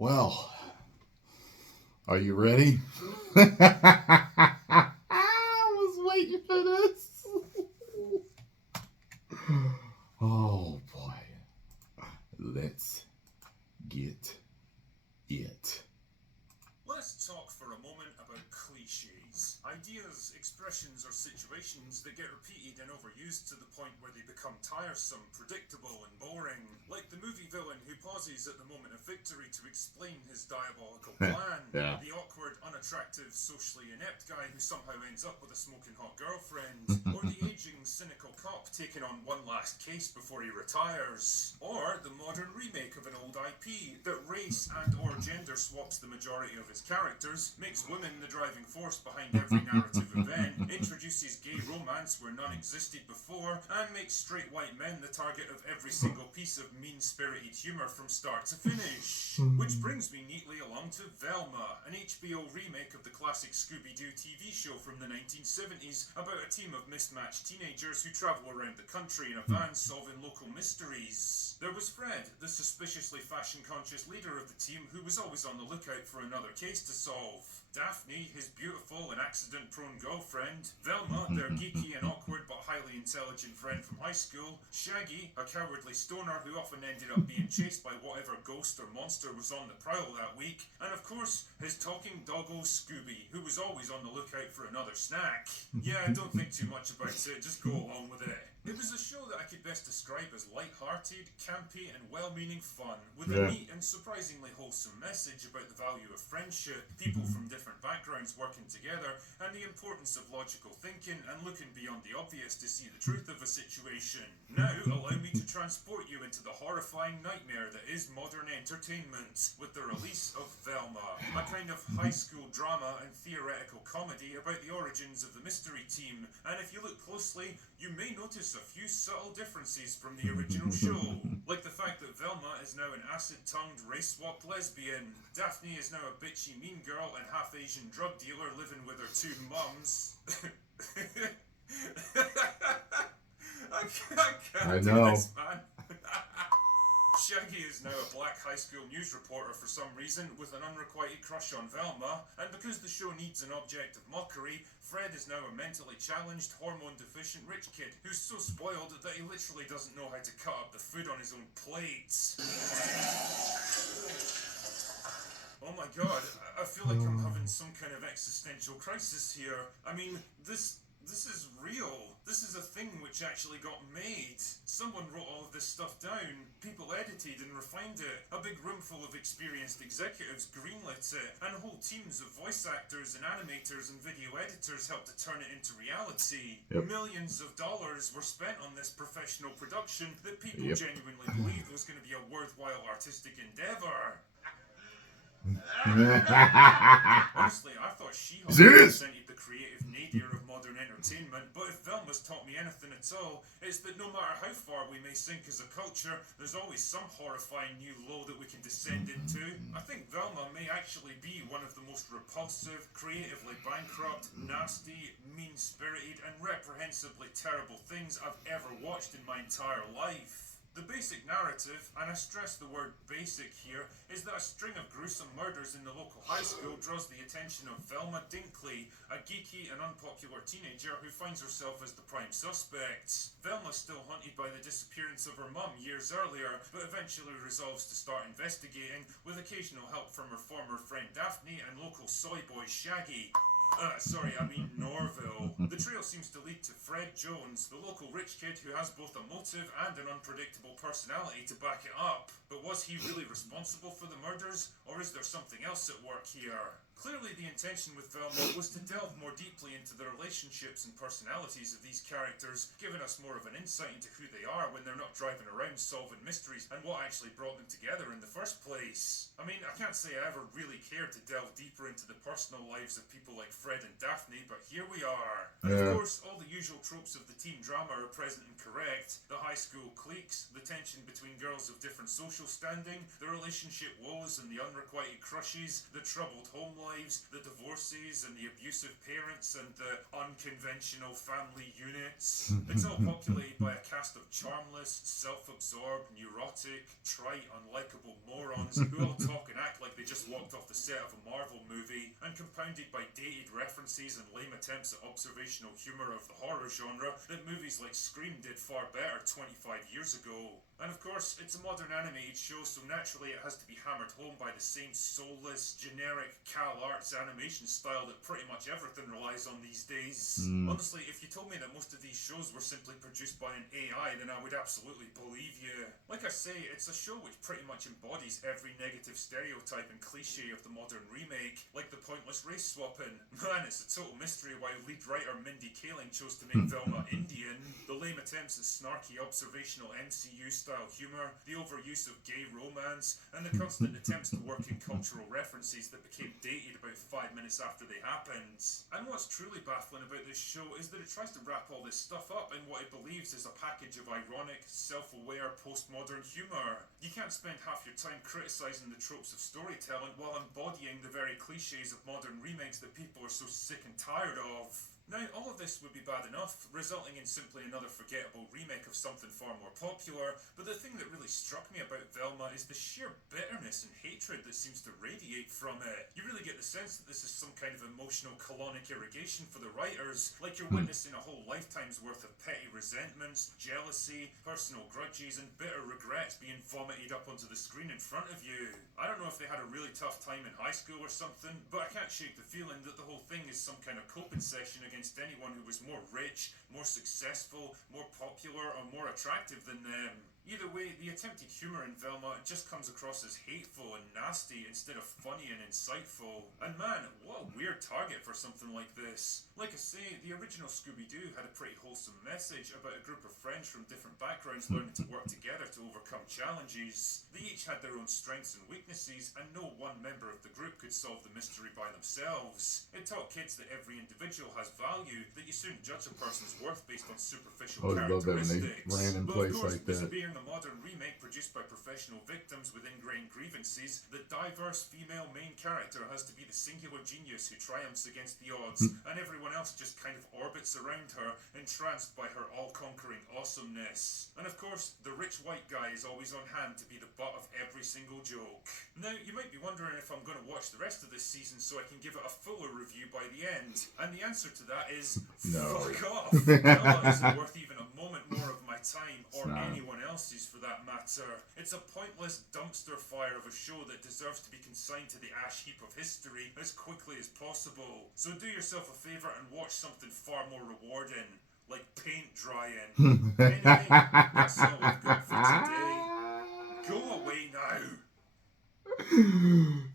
Well, are you ready? I was waiting for this. Oh boy. Let's get it. Let's talk for a moment about cliches. Ideas, expressions, or situations that get repeated and overused to the point where they become tiresome, predictable, and boring. Like the movie villain who pauses at the moment of victory to explain his diabolical plan. Yeah. The awkward, unattractive, socially inept guy who somehow ends up with a smoking hot girlfriend. Or the aging, cynical cop taking on one last case before he retires. Or the modern remake of an old IP that race and or gender swaps the majority of its characters, makes women the driving force behind every narrative event, introduces gay romance where none existed before, and makes straight white men the target of every single piece of mean-spirited humour from start to finish. Which brings me neatly along to Velma, an HBO remake of the classic Scooby-Doo TV show from the 1970s about a team of mismatched teenagers who travel around the country in a van solving local mysteries. There was Fred, the suspiciously fashion-conscious leader of the team who was always on the lookout for another case to solve. Daphne, his beautiful and accident-prone girlfriend. Velma, their geeky and awkward but highly intelligent friend from high school. Shaggy, a cowardly stoner who often ended up being chased by whatever ghost or monster was on the prowl that week. And of course, his talking doggo Scooby, who was always on the lookout for another snack. Yeah, don't think too much about it, just go along with it. It was a show that I could best describe as light-hearted, campy, and well-meaning fun, with a neat and surprisingly wholesome message about the value of friendship, people from different backgrounds working together, and the importance of logical thinking and looking beyond the obvious to see the truth of a situation. Now, allow me to transport you into the horrifying nightmare that is modern entertainment, with the release of Velma, a kind of high school drama and theoretical comedy about the origins of the mystery team, and if you look closely, you may notice a few subtle differences from the original show, like the fact that Velma is now an acid-tongued, race-swapped lesbian, Daphne is now a bitchy mean girl and half-Asian drug dealer living with her two mums. I can't do this, man. Shaggy is now a black high school news reporter for some reason with an unrequited crush on Velma, and because the show needs an object of mockery, Fred is now a mentally challenged, hormone-deficient rich kid who's so spoiled that he literally doesn't know how to cut up the food on his own plate. Oh my god, I feel like I'm having some kind of existential crisis here. I mean, this is real. This is a thing which actually got made. Someone wrote all of this stuff down, people edited and refined it, a big room full of experienced executives greenlit it, and whole teams of voice actors and animators and video editors helped to turn it into reality. Millions of dollars were spent on this professional production that people genuinely believed was going to be a worthwhile artistic endeavour. Honestly, I thought She-Hulk represented the creative nadir of modern entertainment, but if Velma's taught me anything at all, it's that no matter how far we may sink as a culture, there's always some horrifying new low that we can descend into. I think Velma may actually be one of the most repulsive, creatively bankrupt, nasty, mean-spirited, and reprehensibly terrible things I've ever watched in my entire life. The basic narrative, and I stress the word basic here, is that a string of gruesome murders in the local high school draws the attention of Velma Dinkley, a geeky and unpopular teenager who finds herself as the prime suspect. Velma's still haunted by the disappearance of her mum years earlier, but eventually resolves to start investigating, with occasional help from her former friend Daphne and local soy boy Shaggy. Norville. The trail seems to lead to Fred Jones, the local rich kid who has both a motive and an unpredictable personality to back it up. But was he really responsible for the murders, or is there something else at work here? Clearly the intention with Velma was to delve more deeply into the relationships and personalities of these characters, giving us more of an insight into who they are when they're not driving around solving mysteries and what actually brought them together in the first place. I mean, I can't say I ever really cared to delve deeper into the personal lives of people like Fred and Daphne, but here we are. And of course, all the usual tropes of the teen drama are present and correct. The high school cliques, the tension between girls of different social standing, the relationship woes and the unrequited crushes, the troubled home lives, the divorces and the abusive parents and the unconventional family units. It's all populated by a cast of charmless, self-absorbed, neurotic, trite, unlikable morons who all talk and act like just walked off the set of a Marvel movie, and compounded by dated references and lame attempts at observational humour of the horror genre, that movies like Scream did far better 25 years ago. And of course, it's a modern animated show, so naturally it has to be hammered home by the same soulless, generic Cal Arts animation style that pretty much everything relies on these days. Honestly, if you told me that most of these shows were simply produced by an AI, then I would absolutely believe you. Like I say, it's a show which pretty much embodies every negative stereotype and cliche of the modern remake, like the pointless race swapping. Man, it's a total mystery why lead writer Mindy Kaling chose to make Velma Indian, the lame attempts at snarky observational MCU-style humour, the overuse of gay romance, and the constant attempts to work in cultural references that became dated about 5 minutes after they happened. And what's truly baffling about this show is that it tries to wrap all this stuff up in what it believes is a package of ironic, self-aware, postmodern humour. You can't spend half your time criticising the tropes of storytelling while embodying the very cliches of modern remakes that people are so sick and tired of. Now, all of this would be bad enough, resulting in simply another forgettable remake of something far more popular, but the thing that really struck me about Velma is the sheer bitterness and hatred that seems to radiate from it. You really get the sense that this is some kind of emotional colonic irrigation for the writers, like you're witnessing a whole lifetime's worth of petty resentments, jealousy, personal grudges, and bitter regrets being vomited up onto the screen in front of you. I don't know if they had a really tough time in high school or something, but I can't shake the feeling that the whole thing is some kind of coping session against anyone who was more rich, more successful, more popular, or more attractive than them. Either way, the attempted humour in Velma just comes across as hateful and nasty instead of funny and insightful. And man, what a weird target for something like this. Like I say, the original Scooby-Doo had a pretty wholesome message about a group of friends from different backgrounds learning to work together to overcome challenges. They each had their own strengths and weaknesses, and no one member of the group could solve the mystery by themselves. It taught kids that every individual has value, that you shouldn't judge a person's worth based on superficial characteristics. Ran in place like that. Being a modern remake produced by professional victims with ingrained grievances, the diverse female main character has to be the singular genius who triumphs against the odds, and everyone else just kind of orbits around her, entranced by her all-conquering awesomeness. And of course, the rich white guy is always on hand to be the butt of every single joke. Now, you might be wondering if I'm going to watch the rest of this season so I can give it a fuller review by the end, and the answer to that is no. Fuck off! Velma isn't worth even a moment more of my time, or anyone else's for that matter. It's a pointless dumpster fire of a show that deserves to be consigned to the ash heap of history as quickly as possible. So do yourself a favour and watch something far more rewarding, like paint drying. Anyway, that's all we've got for today. Go away now!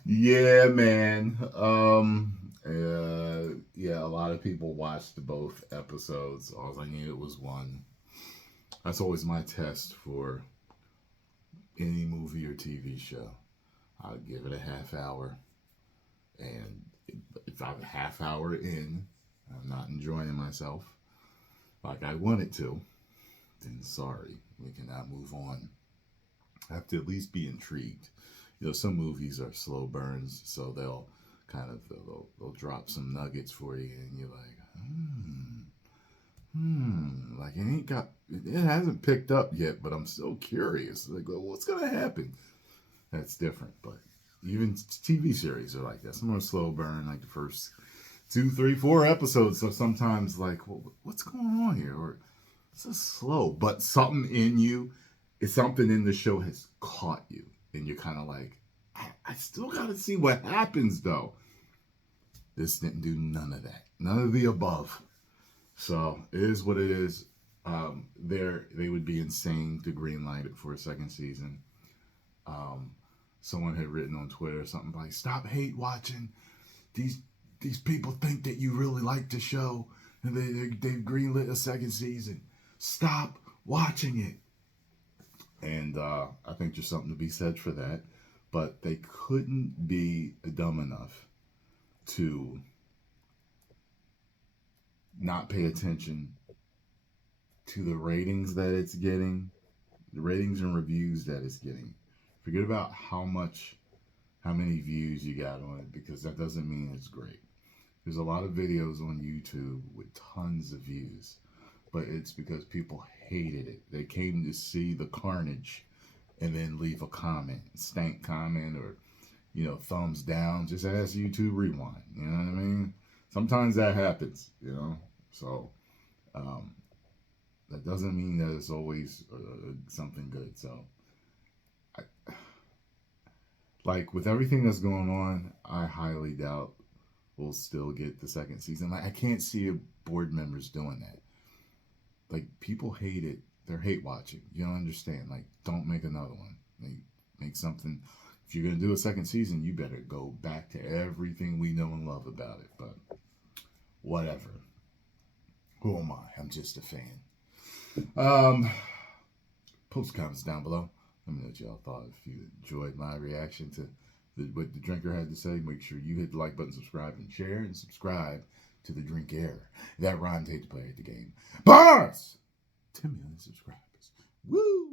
Yeah, man. Yeah, a lot of people watched both episodes. All I needed was one. That's always my test for any movie or TV show. I'll give it a half hour. And if I'm a half hour in, I'm not enjoying myself like I wanted to, then sorry, we cannot move on. I have to at least be intrigued. You know, some movies are slow burns, so they'll they'll drop some nuggets for you, and you're like, like it hasn't picked up yet, but I'm still curious. Like, well, what's gonna happen? That's different, but even TV series are like that. Some are slow burn, like the first 2, 3, 4 episodes. So sometimes, like, well, what's going on here? Or it's just slow, but something in you, something in the show has caught you, and you're kind of like, I still got to see what happens, though. This didn't do none of that. None of the above. So it is what it is. They would be insane to greenlight it for a second season. Someone had written on Twitter something like, "Stop hate watching. These people think that you really like the show, and they've greenlit a second season. Stop watching it." And I think there's something to be said for that. But they couldn't be dumb enough to not pay attention to the ratings that it's getting, the ratings and reviews that it's getting. Forget about how many views you got on it, because that doesn't mean it's great. There's a lot of videos on YouTube with tons of views, but it's because people hated it. They came to see the carnage and then leave a comment, stank comment, or thumbs down. Just ask YouTube Rewind. You know what I mean? Sometimes that happens, So that doesn't mean that it's always something good. So, like with everything that's going on, I highly doubt we'll still get the second season. Like I can't see board members doing that. Like people hate it. They're hate watching. You don't understand. Like don't make another one. Make something. If you're gonna do a second season, you better go back to everything we know and love about it. But whatever. Who am I? I'm just a fan. Post comments down below. Let me know what y'all thought. If you enjoyed my reaction to what the drinker had to say, make sure you hit the like button, subscribe, and share. And subscribe to the Drink Air. That rhymed hate to play at the game. Bars! 10 million subscribers. Woo!